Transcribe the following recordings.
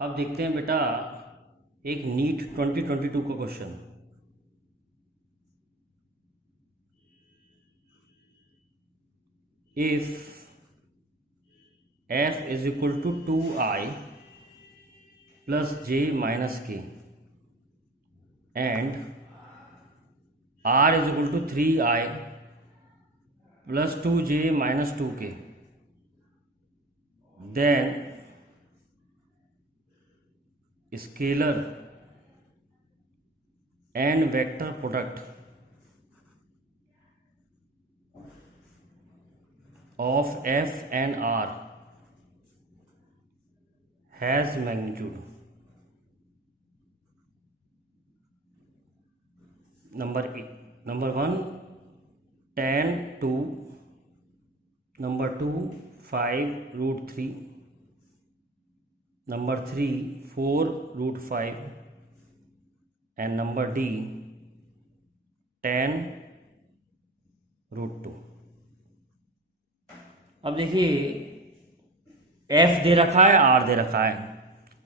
अब देखते हैं बेटा एक नीट 2022 का question. If f is equal to 2i plus j minus k and r is equal to 3i plus 2j minus 2k, then scalar and vector product of f and r has magnitude. Number 1 tan 2, number 2 5 root 3, number 3 4 root 5 and number D 10 root 2। अब देखिए f दे रखा है, r दे रखा है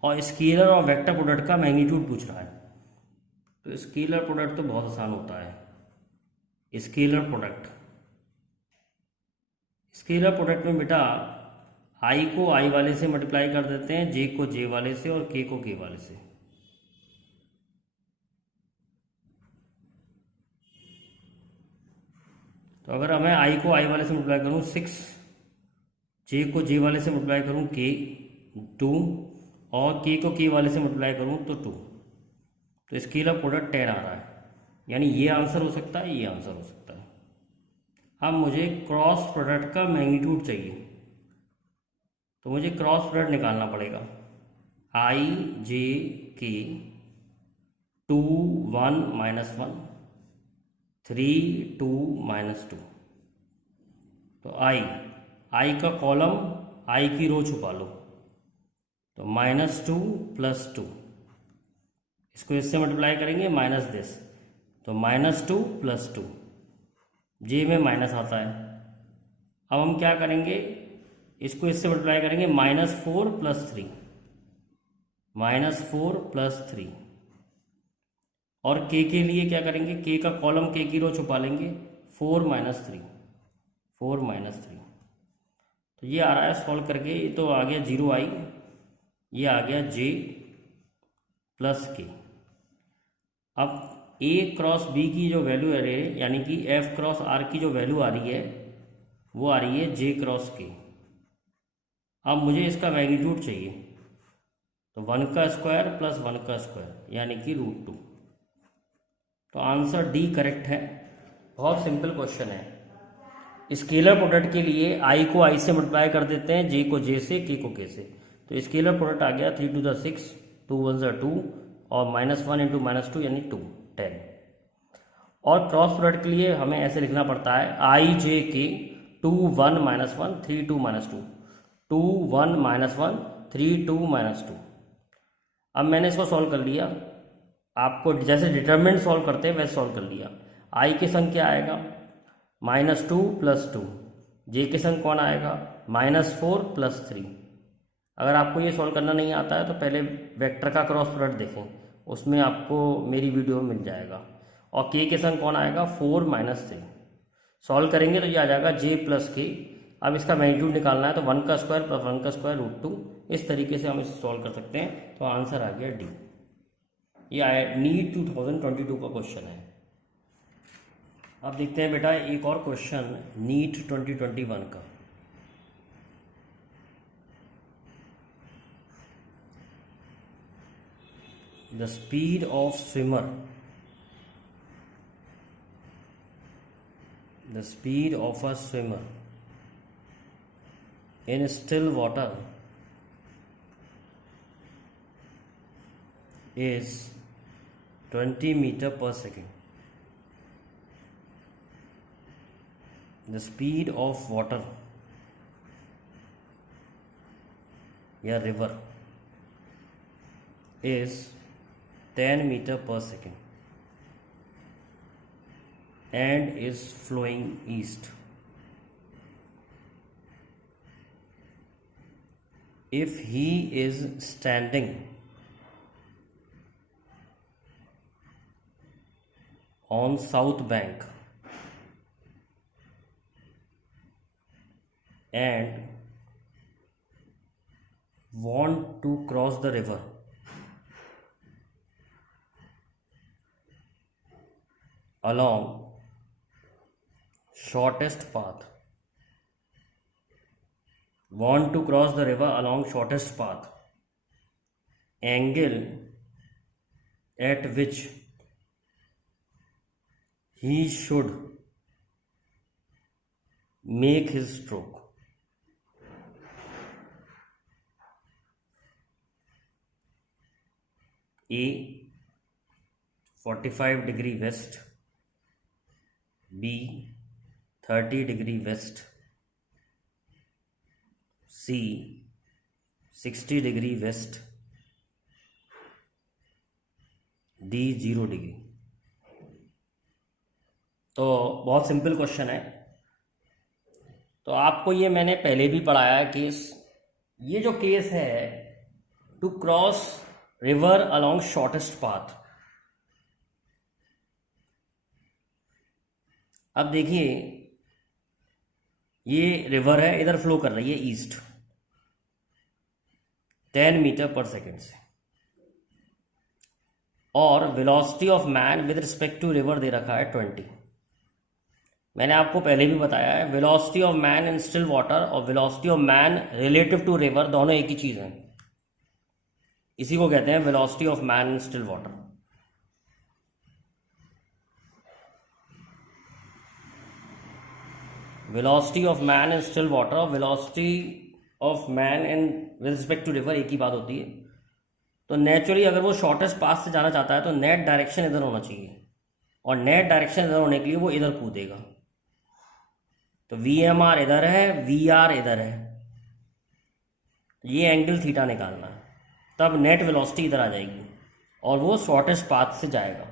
और scalar और vector product का magnitude पूछ रहा है। तो स्केलर प्रोडक्ट तो बहुत आसान होता है। स्केलर प्रोडक्ट में बेटा i को i वाले से मल्टीप्लाई कर देते हैं, j को j वाले से और k को k वाले से। तो अगर मैं i को i वाले से मल्टीप्लाई करूँ 6, j को j वाले से मल्टीप्लाई करूँ k 2 और k को k वाले से मल्टीप्लाई करूँ तो 2, तो स्केलर प्रोडक्ट 10 आ रहा है। यानी ये आंसर हो सकता है, ये आंसर हो सकता है। अब मुझे क्रॉस प्रोडक्ट का मैग्नीट्यूड चाहिए, तो मुझे क्रॉस प्रोडक्ट निकालना पड़ेगा। i j k 2 1 minus 1 3 2 minus 2। तो i का कॉलम i की रो छुपा लो, तो -2 + 2, इसको इससे मल्टीप्लाई करेंगे माइनस दिस, तो -2 + 2, जे में माइनस आता है। अब हम क्या करेंगे, इसको इससे मल्टीप्लाई करेंगे -4 + 3, -4 + 3 और k के लिए क्या करेंगे, k का कॉलम k की रो छुपा लेंगे, 4 - 3, 4 - 3। तो ये आ रहा है सॉल्व करके, ये तो आ गया 0i, ये आ गया j + k। अब a क्रॉस b की जो वैल्यू आ रही है, यानी कि f क्रॉस r की जो वैल्यू आ रही है वो आ रही है j क्रॉस k। अब मुझे इसका मैग्नीट्यूड चाहिए, तो 1 का स्क्वायर + 1 का स्क्वायर यानी कि √2। तो आंसर डी करेक्ट है। बहुत सिंपल क्वेश्चन है। स्केलर प्रोडक्ट के लिए i को i से मल्टीप्लाई कर देते हैं, j को j से, k को k से। तो स्केलर प्रोडक्ट आ गया 3 to the 6, 2 1 2 और -1 × -2 यानी 2 10। और क्रॉस प्रोडक्ट के लिए हमें ऐसे लिखना पड़ता है i j k 2 1 - 1 3 2 -2, 2 1 - 1 3 2 -2। अब मैंने इसको सॉल्व कर लिया, आपको जैसे डिटरमिनेंट सॉल्व करते हैं वैसे सॉल्व कर लिया। i के संग क्या आएगा, -2 + 2, j के संग कौन आएगा, -4 + 3। अगर आपको ये सॉल्व करना नहीं आता है तो पहले वेक्टर का क्रॉस प्रोडक्ट देखें, उसमें आपको मेरी वीडियो मिल जाएगा। और k के संग कौन आएगा, 4 - 3। सॉल्व करेंगे तो ये आ जाएगा j + k। अब इसका मैग्नीट्यूड निकालना है, तो 1 का स्क्वायर + 1 का स्क्वायर √2। इस तरीके से हम इसे सॉल्व कर सकते हैं। तो आंसर आ गया डी। ये आया नीट 2022 का क्वेश्चन है। अब देखते हैं बेटा एक और क्वेश्चन नीट 2021 का। The speed of swimmer, the speed of a swimmer in still water is 20 meter per second. The speed of water या river is 10 meter per second and is flowing east. if he is standing on south bank and want to cross the river along shortest path, want to cross the river along shortest path, angle at which he should make his stroke. A 45 degree west, B 30 degree west, C 60 degree west, D 0 degree. तो बहुत simple question है। तो आपको ये मैंने पहले भी पढ़ाया केस। ये जो केस है to cross river along shortest path. अब देखिए ये रिवर है, इधर फ्लो कर रही है ईस्ट 10 मीटर पर सेकेंड से, और velocity of man with respect to river दे रखा है 20। मैंने आपको पहले भी बताया है velocity of man in still water और velocity of man relative to river दोनों एक ही चीज है। इसी को कहते हैं velocity of man in still water. Velocity of man in still water और velocity of man in with respect to river एक ही बात होती है। तो नेचुरली अगर वो शॉर्टेस्ट पाथ से जाना चाहता है तो नेट डायरेक्शन इधर होना चाहिए, और नेट डायरेक्शन इधर होने के लिए वो इधर कूदेगा। तो VMR इधर है, VR इधर है, ये एंगल थीटा निकालना है, तब नेट वेलोसिटी इधर आ जाएगी और वो शॉर्टेस्ट पाथ से जाएगा।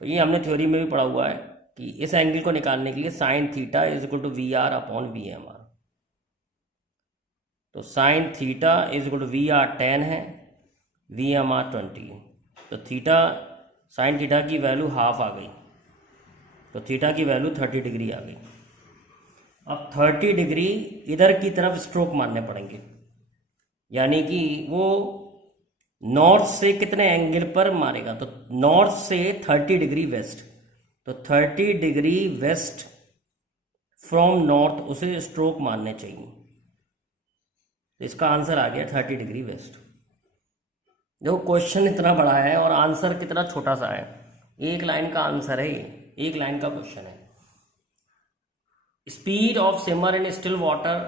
तो ये हमने थ्योरी में भी पढ़ा हुआ है कि इस एंगल को निकालने के लिए sine theta is equal to VR upon VMR। तो sine theta is equal to VR 10 है, VMR 20 है। तो थीटा साइन थीटा की वैल्यू हाफ आ गई, तो थीटा की वैल्यू 30 डिग्री आ गई। अब 30 डिग्री इधर की तरफ स्ट्रोक मारने पड़ेंगे, यानी कि वो नॉर्थ से कितने एंगल पर मारेगा, तो नॉर्थ से 30 डिग्री वेस्ट, तो 30 डिग्री वेस्ट फ्रॉम नॉर्थ उसे स्ट्रोक मारने चाहिए। तो इसका आंसर आ गया 30 डिग्री वेस्ट। देखो क्वेश्चन इतना बड़ा है और आंसर कितना छोटा सा है, एक लाइन का आंसर है ये, एक लाइन का क्वेश्चन है। Speed of swimmer in still water,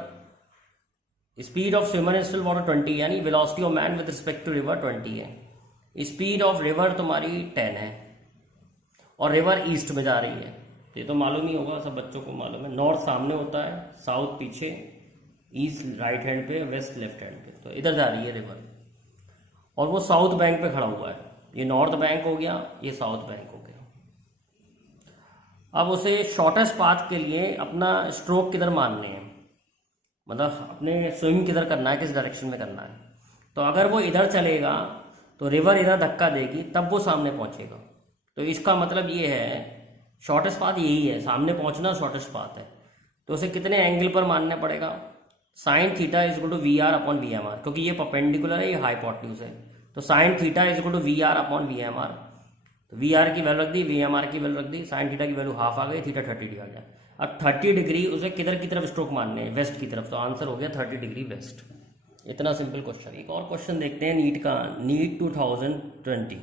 speed of swimmer in still water 20, यानी velocity of man with respect to river 20 है। स्पीड ऑफ रिवर तुम्हारी 10 है और रिवर ईस्ट में जा रही है। तो ये तो मालूम ही होगा, सब बच्चों को मालूम है। नॉर्थ सामने होता है, साउथ पीछे, ईस्ट राइट हैंड पे, वेस्ट लेफ्ट हैंड पे। तो इधर जा रही है रिवर और वो साउथ बैंक पे खड़ा हुआ है। ये नॉर्थ बैंक हो गया, ये साउथ बैंक हो गया। अब उसे शॉर्टेस्ट पाथ के लिए अपना स्ट्रोक किधर मारने हैं, मतलब अपने स्विम किधर करना है, किस डायरेक्शन में करना है। तो अगर वो इधर चलेगा तो रिवर इधर धक्का देगी, तब वो सामने पहुंचेगा। तो इसका मतलब ये है शॉर्टेस्ट पाथ यही है, सामने पहुंचना शॉर्टेस्ट पाथ है। तो उसे कितने एंगल पर मारना पड़ेगा, sine theta is equal to VR upon VMR, क्योंकि ये परपेंडिकुलर है, ये हाइपोटेन्यूज है। तो sine theta is equal to VR upon VMR। तो VR की वैल्यू रख दी, VMR की वैल्यू रख दी, साइन थीटा की वैल्यू हाफ आ गई, थीटा 30 डिग्री आ गया। अब 30 डिग्री उसे किधर की तरफ स्ट्रोक मारने हैं, वेस्ट की तरफ। तो आंसर हो गया 30 डिग्री वेस्ट। इतना सिंपल क्वेश्चन। एक और क्वेश्चन देखते हैं नीट का, NEET 2020।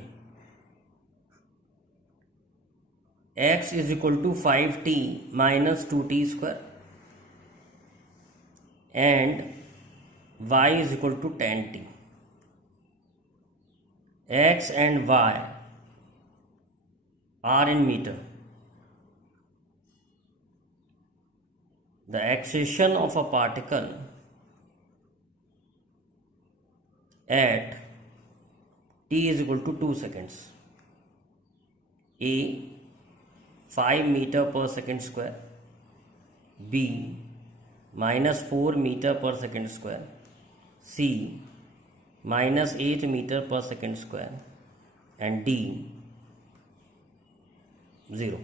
x is equal to 5t minus 2t square and y is equal to 10t. X and y are in meter. The acceleration of a particle at t is equal to 2 seconds. A 5 meter per second square, B -4 metre पर second square, C -8 metre पर second square and D 0।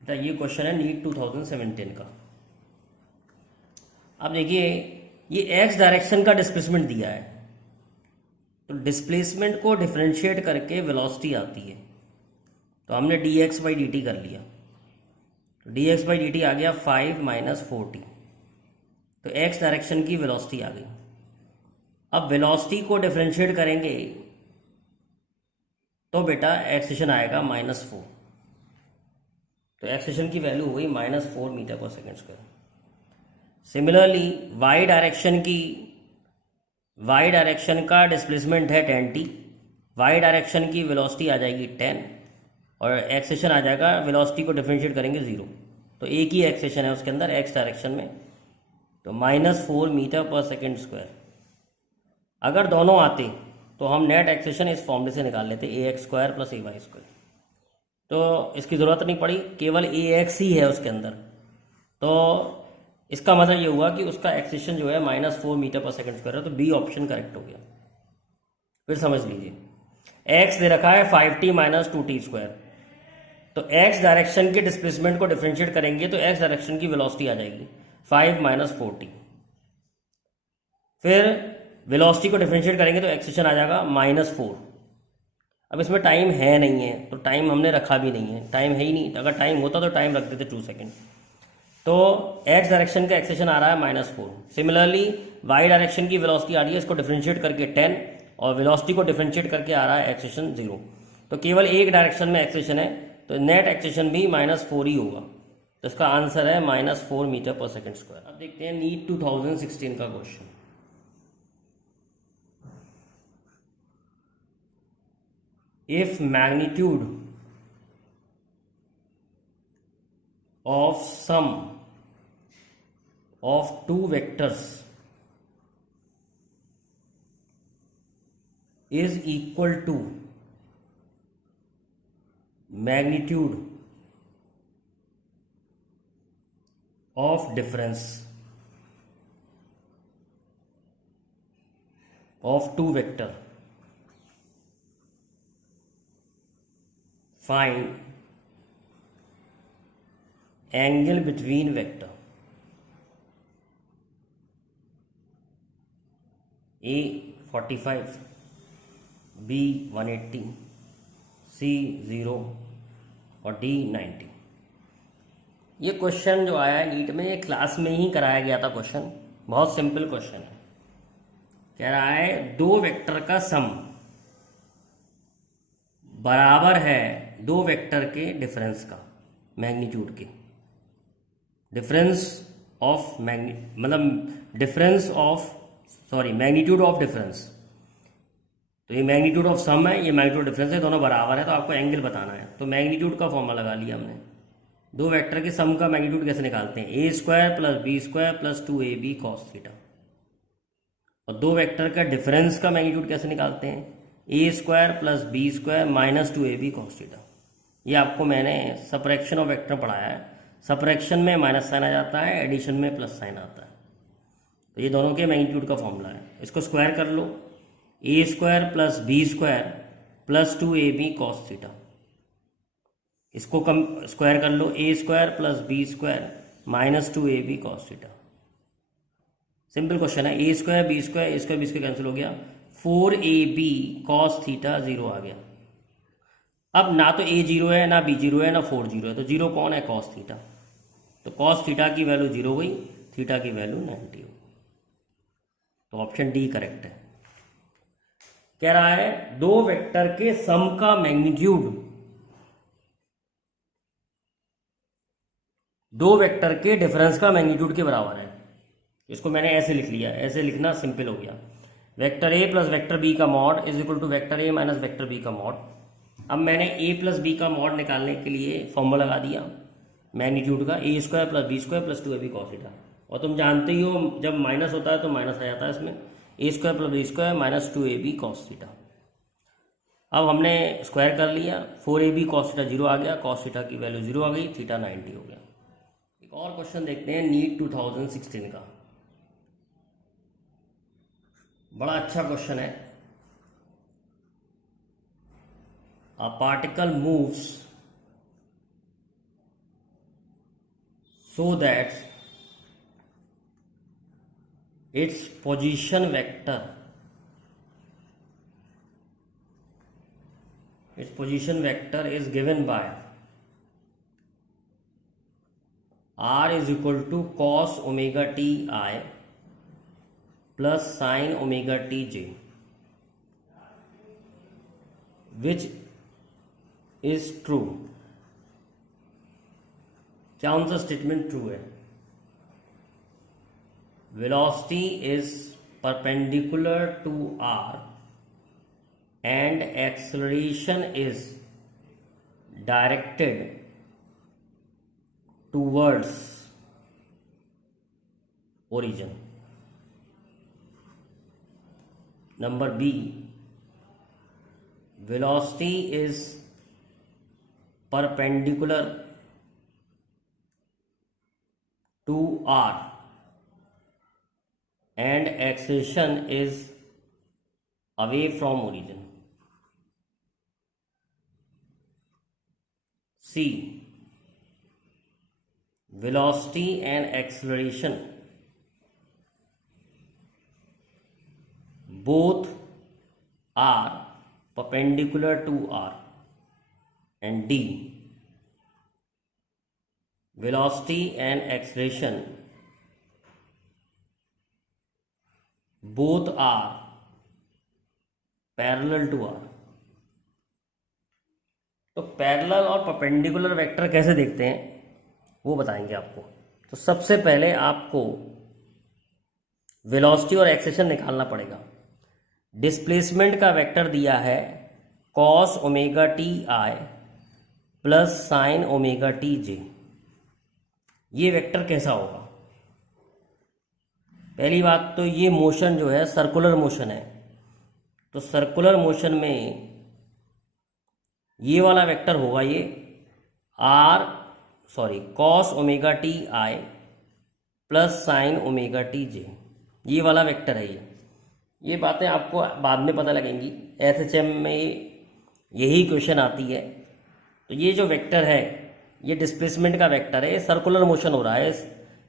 बेटा ये question है NEET 2017 का। अब देखिए ये x direction का डिस्प्लेसमेंट दिया है, तो डिस्प्लेसमेंट को डिफरेंशिएट करके वेलोसिटी आती है। तो हमने dx/dt कर लिया, तो dx/dt आ गया 5 - 40, तो एक्स डायरेक्शन की वेलोसिटी आ गई। अब वेलोसिटी को डिफरेंशिएट करेंगे तो बेटा एक्सेशन आएगा -4, तो एक्सेशन की वैल्यू हुई -4 मीटर पर second square. Similarly y direction का डिस्प्लेसमेंट है 10t, वाई डायरेक्शन की वेलोसिटी आ जाएगी 10 और एक्सेशन आ जाएगा, वेलोसिटी को डिफरेंशिएट करेंगे 0, तो एक ही एक्सेशन है उसके अंदर एक्स डायरेक्शन में, तो -4 मीटर पर सेकेंड स्क्वायर। अगर दोनों आते तो हम नेट एक्सेशन इस फॉर्मूले से निकाल लेते, ax² + ay², तो इसकी ज़रूरत नहीं पड़ी, केवल ax ही है उसके अंदर। तो इसका मतलब ये हुआ कि उसका एक्सेशन जो है -4 मीटर पर सेकेंड स्क्वायर है, तो बी ऑप्शन करेक्ट हो गया। फिर समझ लीजिए, x दे रखा है 5t - 2t², तो x डायरेक्शन के डिस्प्लेसमेंट को डिफरेंशिएट करेंगे तो x डायरेक्शन की वेलोसिटी आ जाएगी 5 - 4t। फिर वेलोसिटी को डिफरेंशिएट करेंगे तो एक्सेशन आ जाएगा -4। अब इसमें टाइम है नहीं है, तो टाइम हमने रखा भी नहीं है, टाइम है ही नहीं, अगर टाइम होता तो टाइम रख देते 2 सेकेंड। तो x डायरेक्शन का एक्सेशन आ रहा है -4। सिमिलरली y डायरेक्शन की वेलोसिटी आ रही है, इसको डिफरेंशिएट करके 10 और वेलोसिटी को डिफरेंशिएट करके आ रहा है एक्सेशन 0। तो केवल एक डायरेक्शन में एक्सेशन है, तो नेट एक्सेशन भी -4 ही होगा, तो इसका आंसर है -4 मीटर पर सेकेंड स्क्वायर। अब देखते हैं नीट 2016 का question. If magnitude of sum of two vectors is equal to magnitude of difference of two vector, find angle between vector A 45, B 180, C 0 और D 90। ये क्वेश्चन जो आया है नीट में, ये क्लास में ही कराया गया था क्वेश्चन, बहुत सिंपल क्वेश्चन है। कह रहा है दो वेक्टर का सम बराबर है दो वेक्टर के डिफरेंस का, मैग्नीट्यूड के difference of magnitude of difference. तो ये मैग्नीट्यूड ऑफ सम है, ये मैग्नीट्यूड डिफरेंस है, दोनों बराबर है, तो आपको एंगल बताना है। तो मैग्नीट्यूड का फॉर्मूला लगा लिया हमने। दो वेक्टर के सम का मैग्नीट्यूड कैसे निकालते हैं, a² + b² + 2ab cos theta. और दो वेक्टर का डिफरेंस का मैग्नीट्यूड कैसे निकालते हैं, a² + b² - 2ab cos theta. ये आपको मैंने सब्ट्रैक्शन ऑफ वेक्टर पढ़ाया है, सब्ट्रैक्शन में माइनस साइन आ जाता है, एडिशन में प्लस साइन आता है। तो ये दोनों के मैग्नीट्यूड का फॉर्मूला है। इसको स्क्वायर कर लो, a² + b² + 2ab cos theta. इसको स्क्वायर कर लो, a² + b² - 2ab cos theta. Simple question है, a² b² कैंसिल हो गया, 4ab cos थीटा 0 आ गया। अब ना तो a 0 है, ना b 0 है, ना 4 0 है, तो 0 कौन है, cos थीटा। तो cos थीटा की वैल्यू 0 हो गई, थीटा की वैल्यू 90 हो गई। तो ऑप्शन डी करेक्ट है। कह रहा है दो वेक्टर के सम का मैग्नीट्यूड दो वेक्टर के डिफरेंस का मैग्नीट्यूड के बराबर है। इसको मैंने ऐसे लिख लिया, ऐसे लिखना सिंपल हो गया, वेक्टर a + वेक्टर b का mod is equal to vector a - vector b का मॉड। अब मैंने a + b का मॉड निकालने के लिए फॉर्मूला लगा दिया मैग्नीट्यूड का, a² + b² + 2ab cos theta. और तुम जानते ही हो जब माइनस होता है तो माइनस आ जाता है इसमें, a² + b² - 2ab cos theta. अब हमने स्क्वायर कर लिया, 4ab cos थीटा 0 आ गया, cos थीटा की वैल्यू 0 आ गई, थीटा 90 हो गया। और क्वेश्चन देखते हैं नीट 2016 का। बड़ा अच्छा क्वेश्चन है। A particle moves so that its position vector is given by r is equal to cos omega t I plus sin omega t j, which is true। कौन सा स्टेटमेंट ट्रू है? Velocity is perpendicular to r and acceleration is directed towards origin. Number B, velocity is perpendicular to r and acceleration is away from origin। C, velocity and acceleration both are perpendicular to r। and D, velocity and acceleration both are parallel to r। तो parallel और perpendicular vector कैसे देखते हैं वो बताएंगे आपको। तो सबसे पहले आपको वेलोसिटी और एक्सेलेरेशन निकालना पड़ेगा। डिस्प्लेसमेंट का वेक्टर दिया है cos omega t i plus sine omega t j. ये वेक्टर कैसा होगा? पहली बात तो ये मोशन जो है सर्कुलर मोशन है, तो सर्कुलर मोशन में ये वाला वेक्टर होगा ये cos omega t i plus sine omega t j, ये वाला वेक्टर है ये बातें आपको बाद में पता लगेंगी। एसएचएम में यही क्वेश्चन आती है। तो ये जो वेक्टर है ये डिस्प्लेसमेंट का वेक्टर है, ये सर्कुलर मोशन हो रहा है,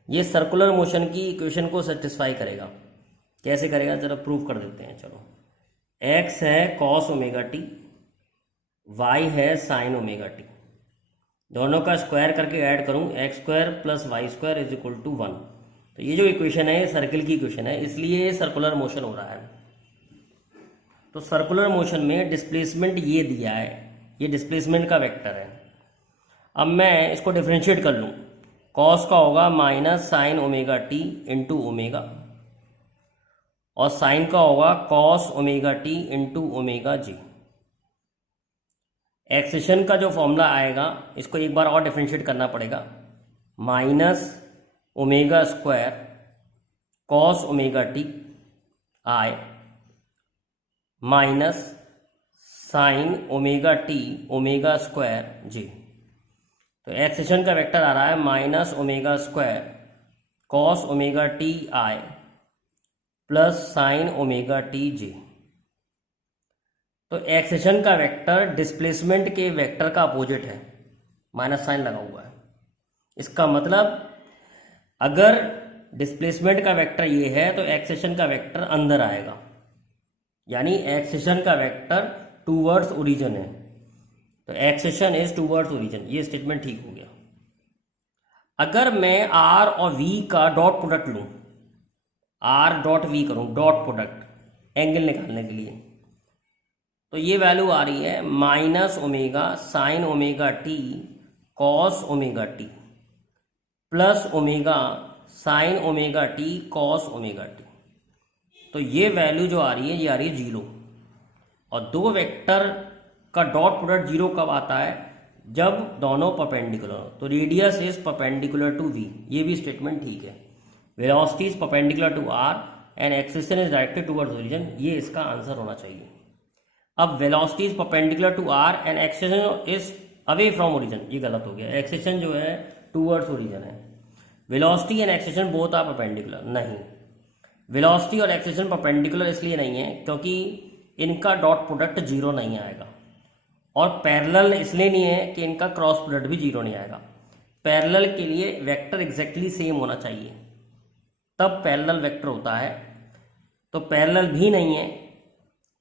ये सर्कुलर मोशन की इक्वेशन को सेटिस्फाई करेगा। कैसे करेगा जरा प्रूव कर देते हैं। चलो, x है cos ओमेगा टी, y है साइन ओमेगा टी, दोनों का स्क्वायर करके ऐड करूं x square plus y square is equal to 1। तो ये जो इक्वेशन है ये सर्कल की इक्वेशन है, इसलिए ये सर्कुलर मोशन हो रहा है। तो सर्कुलर मोशन में डिस्प्लेसमेंट ये दिया है, ये डिस्प्लेसमेंट का वेक्टर है। अब मैं इसको डिफ्रेंशिएट कर लूँ, कॉस का होगा minus sine omega t into omega, और साइन का होगा cos omega t into omega j. Acceleration का जो फॉर्मूला आएगा इसको एक बार और डिफ्रेंशिएट करना पड़ेगा, minus omega square cos omega t i minus sine omega t omega square j. तो एक्सेशन का वेक्टर आ रहा है minus omega square cos omega t i plus sine omega t j. तो एक्सेशन का वेक्टर डिस्प्लेसमेंट के vector का opposite है, माइनस साइन लगा हुआ है। इसका मतलब अगर डिस्प्लेसमेंट का वेक्टर ये है तो एक्सेशन का वेक्टर अंदर आएगा, यानी एक्सेशन का वेक्टर टूवर्ड्स ओरिजिन है। तो एक्सेशन इज टूवर्ड्स ओरिजिन, ये स्टेटमेंट ठीक हो गया। अगर मैं आर और वी का डॉट प्रोडक्ट लूं, आर डॉट वी करूं डॉट प्रोडक्ट एंगल निकालने के लिए, तो ये वैल्यू आ रही है minus omega sine omega T cos omega T plus omega sine omega T cos omega T. तो ये वैल्यू जो आ रही है ये आ रही है 0। और दो वेक्टर का डॉट प्रोडक्ट 0 कब आता है? जब दोनों परपेंडिकुलर हो। तो radius is perpendicular to v, ये भी स्टेटमेंट ठीक है। Velocity is perpendicular to r and acceleration is directed towards origin, ये इसका आंसर होना चाहिए। अब velocity is perpendicular to r and acceleration is away from origin, ये गलत हो गया। एक्सेलेरेशन जो है टुवर्ड्स ओरिजिन है। Velocity and acceleration both are perpendicular, नहीं, वेलोसिटी और एक्सेलरेशन परपेंडिकुलर इसलिए नहीं है क्योंकि इनका डॉट प्रोडक्ट जीरो नहीं आएगा, और पैरेलल इसलिए नहीं है कि इनका क्रॉस प्रोडक्ट भी जीरो नहीं आएगा। पैरेलल के लिए वेक्टर एग्जैक्टली सेम होना चाहिए, तब पैरेलल वेक्टर होता है। तो पैरेलल भी नहीं है,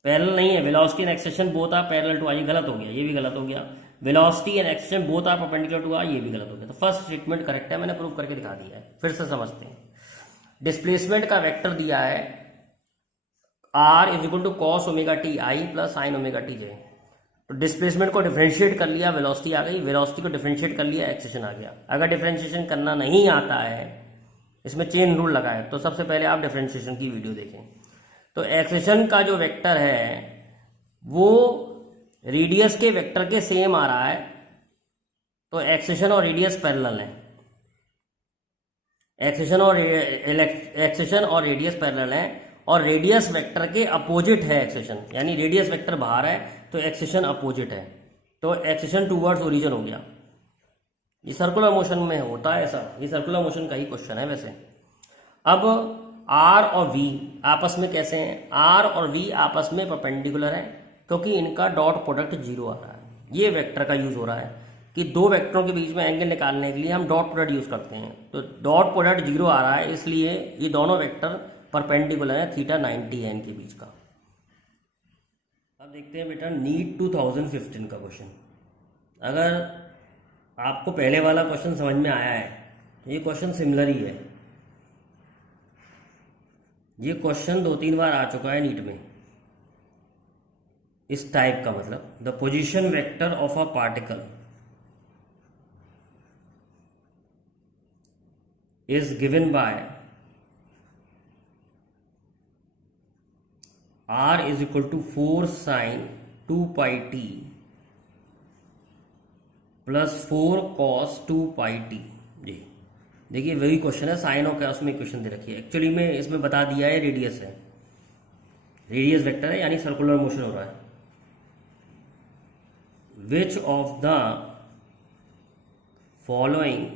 पैरेलल नहीं है, velocity and acceleration both are parallel to r, ये गलत हो गया, ये भी गलत हो गया। Velocity and acceleration both are perpendicular to r, ये भी गलत हो गया। तो फर्स्ट स्टेटमेंट करेक्ट है, मैंने प्रूव करके दिखा दिया है। फिर से समझते हैं। डिस्प्लेसमेंट का वेक्टर दिया है r is equal to cos omega t i plus sine omega t j. तो डिस्प्लेसमेंट को डिफरेंशिएट कर लिया, वेलोसिटी आ गई, वेलोसिटी को डिफरेंशिएट कर लिया, एक्सेलरेशन आ गया। अगर डिफरेंशिएशन करना नहीं आता है, इसमें चेन रूल लगा है, तो सबसे पहले आप डिफरेंशिएशन की वीडियो देखें। तो एक्सेलरेशन का जो वेक्टर है वो रेडियस के वेक्टर के सेम आ रहा है, तो एक्सेलरेशन और रेडियस पैरेलल है, एक्सेलरेशन और रेडियस पैरेलल है, और रेडियस वेक्टर के अपोजिट है एक्सेलरेशन, यानी रेडियस वेक्टर बाहर है तो एक्सेलरेशन अपोजिट है, तो एक्सेलरेशन टूवर्ड्स ओरिजिन हो गया। ये सर्कुलर मोशन में होता है ऐसा, ये सर्कुलर मोशन का ही क्वेश्चन है वैसे। अब आर और वी आपस में कैसे हैं? आर और वी आपस में परपेंडिकुलर है क्योंकि इनका डॉट प्रोडक्ट जीरो आ रहा है। ये वेक्टर का यूज हो रहा है कि दो वेक्टरों के बीच में एंगल निकालने के लिए हम डॉट प्रोडक्ट यूज करते हैं। तो डॉट प्रोडक्ट जीरो आ रहा है, इसलिए ये दोनों वेक्टर परपेंडिकुलर है, थीटा 90 है इनके बीच का। अब देखते हैं बेटा नीट 2015 का क्वेश्चन। अगर आपको पहले वाला क्वेश्चन समझ में आया है तो ये क्वेश्चन सिमिलर ही है। ये क्वेश्चन 2-3 बार आ चुका है नीट में इस टाइप का, मतलब the position vector of a particle is given by r is equal to 4 sine 2 pi t plus 4 cos 2 pi t. जी देखिए वही क्वेश्चन है, साइन और कॉस में इक्वेशन दे रखी है। एक्चुअली में इसमें बता दिया है रेडियस है, रेडियस वेक्टर है, यानी सर्कुलर मोशन हो रहा है। Which of the following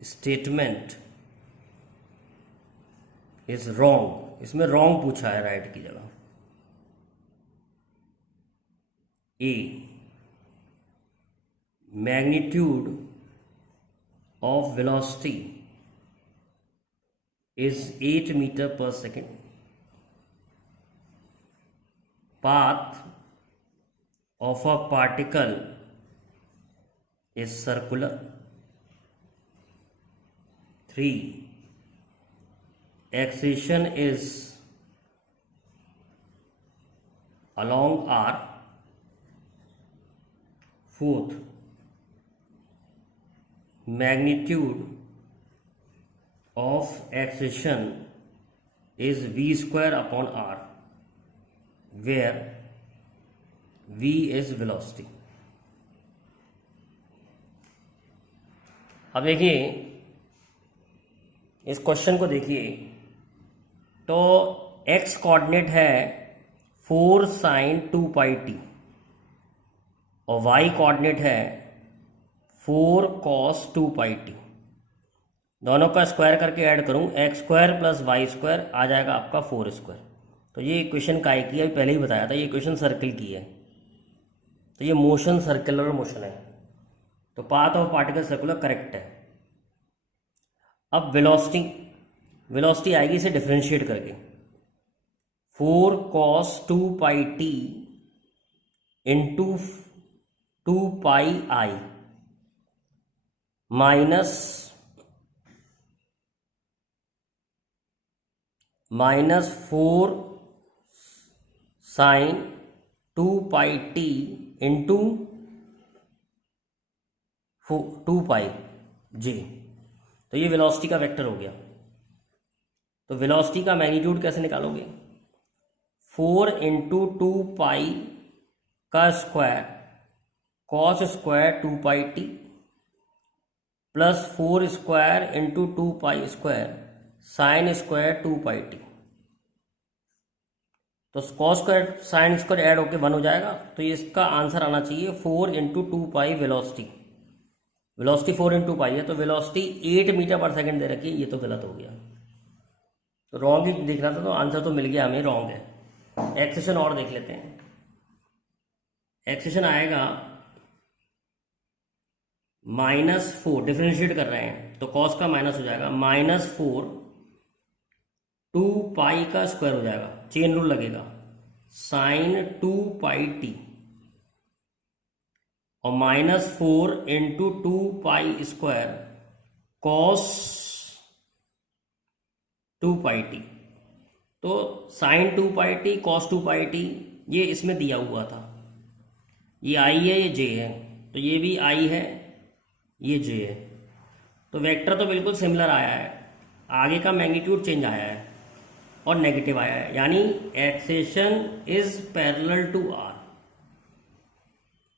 statement is wrong, इसमें रॉन्ग पूछा है राइट की जगह। A, magnitude of velocity is 8 metre पर second, path of a particle is circular. 3, acceleration is along R। 4th, magnitude of acceleration is v square upon R, where v is velocity। अब देखिए इस question को देखिए, तो x coordinate है 4 sine 2 pi T और y coordinate है 4 cos 2 pi T. दोनों का स्क्वायर करके ऐड करूं, x square plus y square आ जाएगा आपका 4 स्क्वायर। तो ये इक्वेशन काय की है, पहले ही बताया था, ये इक्वेशन सर्कल की है। तो ये मोशन सर्कुलर मोशन है, तो path of particle circular correct है। अब वेलोसिटी आएगी इसे डिफरेंशिएट करके, 4 कॉस 2 पाई टी इंटू 2 पाई आई minus 4 sine 2 pi T into 2 पाई जे। तो ये वेलोसिटी का वेक्टर हो गया। तो वेलोसिटी का मैग्नीट्यूड कैसे निकालोगे? 4 इंटू 2 पाई का square cos square 2 pi t plus 4 square into 2 pi square sine square 2 pi t. तो cos square sine square add होके 1 हो जाएगा। तो ये इसका आंसर आना चाहिए 4 इंटू 2 पाई वेलोसिटी। वेलोसिटी 4 × पाई है, तो वेलोसिटी 8 मीटर पर सेकंड दे रखी है, ये तो गलत हो गया। तो रॉन्ग ही देखना था, तो आंसर तो मिल गया हमें, रॉन्ग है। एक्सेशन और देख लेते हैं। एक्सेशन आएगा -4, डिफरेंशिएट कर रहे हैं तो कॉस का माइनस हो जाएगा, -4 2 पाई का स्क्वायर हो जाएगा, चेन रूल लगेगा, साइन 2 पाई टी, और -4 × 2 pi square cos 2 pi t. तो sign 2 pi T cos 2 pi T ये इसमें दिया हुआ था, ये आई है, ये जे है, तो ये भी आई है, ये जे है। तो वेक्टर तो बिल्कुल सिमिलर आया है, आगे का मैग्नीट्यूड चेंज आया है और नेगेटिव आया है, यानी acceleration is parallel to r.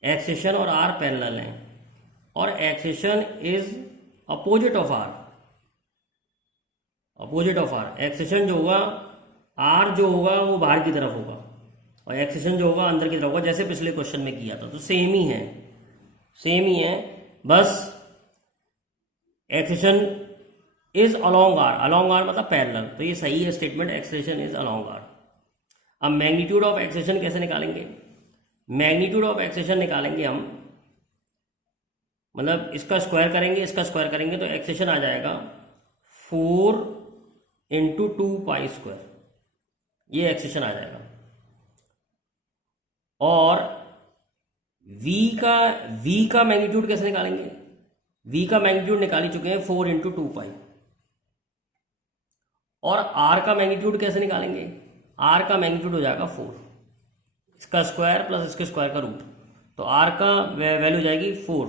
Acceleration और आर पैरेलल हैं, और acceleration is opposite of r. Opposite of r, acceleration जो होगा, आर जो होगा वो बाहर की तरफ होगा और एक्सेशन जो होगा अंदर की तरफ होगा, जैसे पिछले क्वेश्चन में किया था। तो सेम ही है, सेम ही है, बस acceleration is along r, along r मतलब पैरेलल, तो ये सही है statement, acceleration is along r. अब मैग्नीट्यूड ऑफ एक्सेशन कैसे निकालेंगे? मैग्नीट्यूड ऑफ एक्सेशन निकालेंगे हम, मतलब इसका स्क्वायर करेंगे, इसका स्क्वायर करेंगे, तो एक्सेशन आ जाएगा 4 × 2 पाई स्क्वायर, ये एक्सेशन आ जाएगा। और v का मैग्नीट्यूड कैसे निकालेंगे? v का मैग्नीट्यूड निकाल ही चुके हैं, 4 × 2 पाई। और r का मैग्नीट्यूड कैसे निकालेंगे? r का मैग्नीट्यूड हो जाएगा 4, इसका स्क्वायर प्लस इसके स्क्वायर का रूट, तो r का वैल्यू हो जाएगी 4।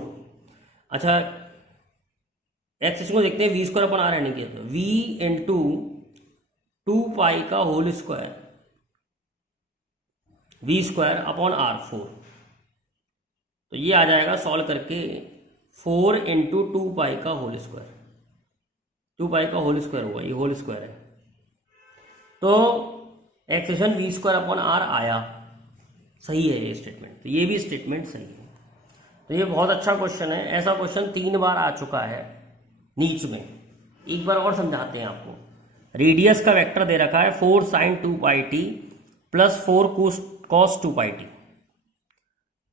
अच्छा, एक्सेशन को देखते हैं, v² r है, नहीं किया तो v × 2 पाई का होल स्क्वायर, v² r 4, तो ये आ जाएगा सॉल्व करके 4 × 2 पाई का होल स्क्वायर, 2 पाई का होल स्क्वायर होगा, ये होल स्क्वायर है। तो एक्सेशन v² r आया, सही है ये स्टेटमेंट, तो ये भी स्टेटमेंट सही है। तो ये बहुत अच्छा क्वेश्चन है, ऐसा क्वेश्चन 3 बार आ चुका है नीच में। एक बार और समझाते हैं आपको। रेडियस का वेक्टर दे रखा है 4 sin 2 pi t plus 4 cos 2 pi t.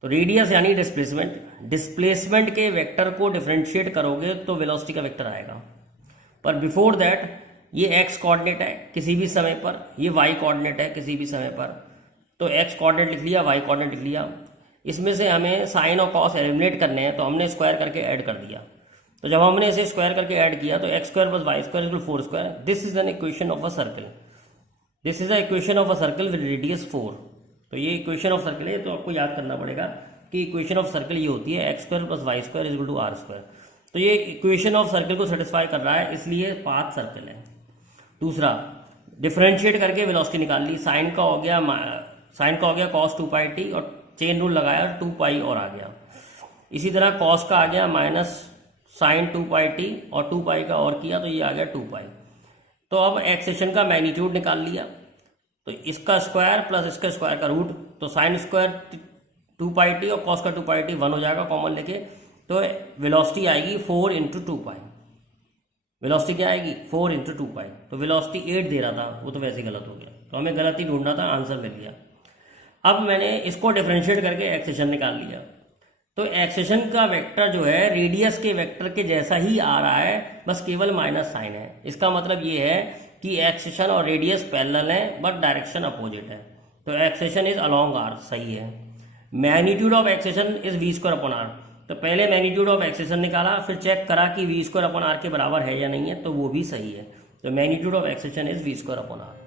तो रेडियस यानी डिस्प्लेसमेंट, डिस्प्लेसमेंट के वेक्टर को डिफरेंशिएट करोगे तो वेलोसिटी का वेक्टर आएगा। पर बिफोर दैट ये एक्स कोऑर्डिनेट है किसी भी समय पर, ये वाई कोऑर्डिनेट है किसी भी समय पर, तो एक्स कोऑर्डिनेट लिख लिया, वाई कोऑर्डिनेट लिख लिया। इसमें से हमें साइन और कॉस एलिमिनेट करने हैं, तो हमने स्क्वायर करके ऐड कर दिया। तो जब हमने इसे स्क्वायर करके ऐड किया तो x² + y² = 4²। This is an equation of a circle, this is a equation of a circle with radius 4। तो ये इक्वेशन ऑफ सर्कल है, तो आपको याद करना पड़ेगा कि इक्वेशन ऑफ सर्कल ये होती है x² + y² = r²। तो ये इक्वेशन ऑफ सर्कल को सेटिस्फाई कर रहा है, इसलिए पाथ सर्कल है। दूसरा, डिफरेंशिएट करके वेलोसिटी निकाल ली, साइन का हो गया cos 2 पाई टी, और चेन रूल लगाया 2 पाई और आ गया। इसी तरह कॉस का आ गया माइनस साइन 2 पाई टी, और 2 पाई का और किया तो ये आ गया 2 पाई। तो अब एक्सेशन का मैग्नीट्यूड निकाल लिया, तो इसका स्क्वायर प्लस इसका स्क्वायर का रूट, तो साइन स्क्वायर 2 पाई टी और कॉस का 2 पाई टी 1 हो जाएगा कॉमन लेके, तो वेलोसिटी आएगी 4 × 2 पाई। वेलोसिटी क्या आएगी? 4 × 2 पाई। तो वेलोसिटी 8 दे रहा था, वो तो वैसे गलत हो गया, तो हमें गलत ही ढूंढना था, आंसर मिल गया। अब मैंने इसको डिफरेंशिएट करके एक्सेशन निकाल लिया, तो एक्सेशन का वेक्टर जो है रेडियस के वेक्टर के जैसा ही आ रहा है, बस केवल माइनस साइन है। इसका मतलब ये है कि एक्सेशन और रेडियस पैरेलल है बट डायरेक्शन अपोजिट है, तो एक्सेशन इज अलोंग आर, सही है। Magnitude of acceleration is v² r, तो पहले मैग्नीट्यूड ऑफ एक्सेशन निकाला, फिर चेक करा कि v² r के बराबर है या नहीं है, तो वो भी सही है। तो magnitude of acceleration is v² r।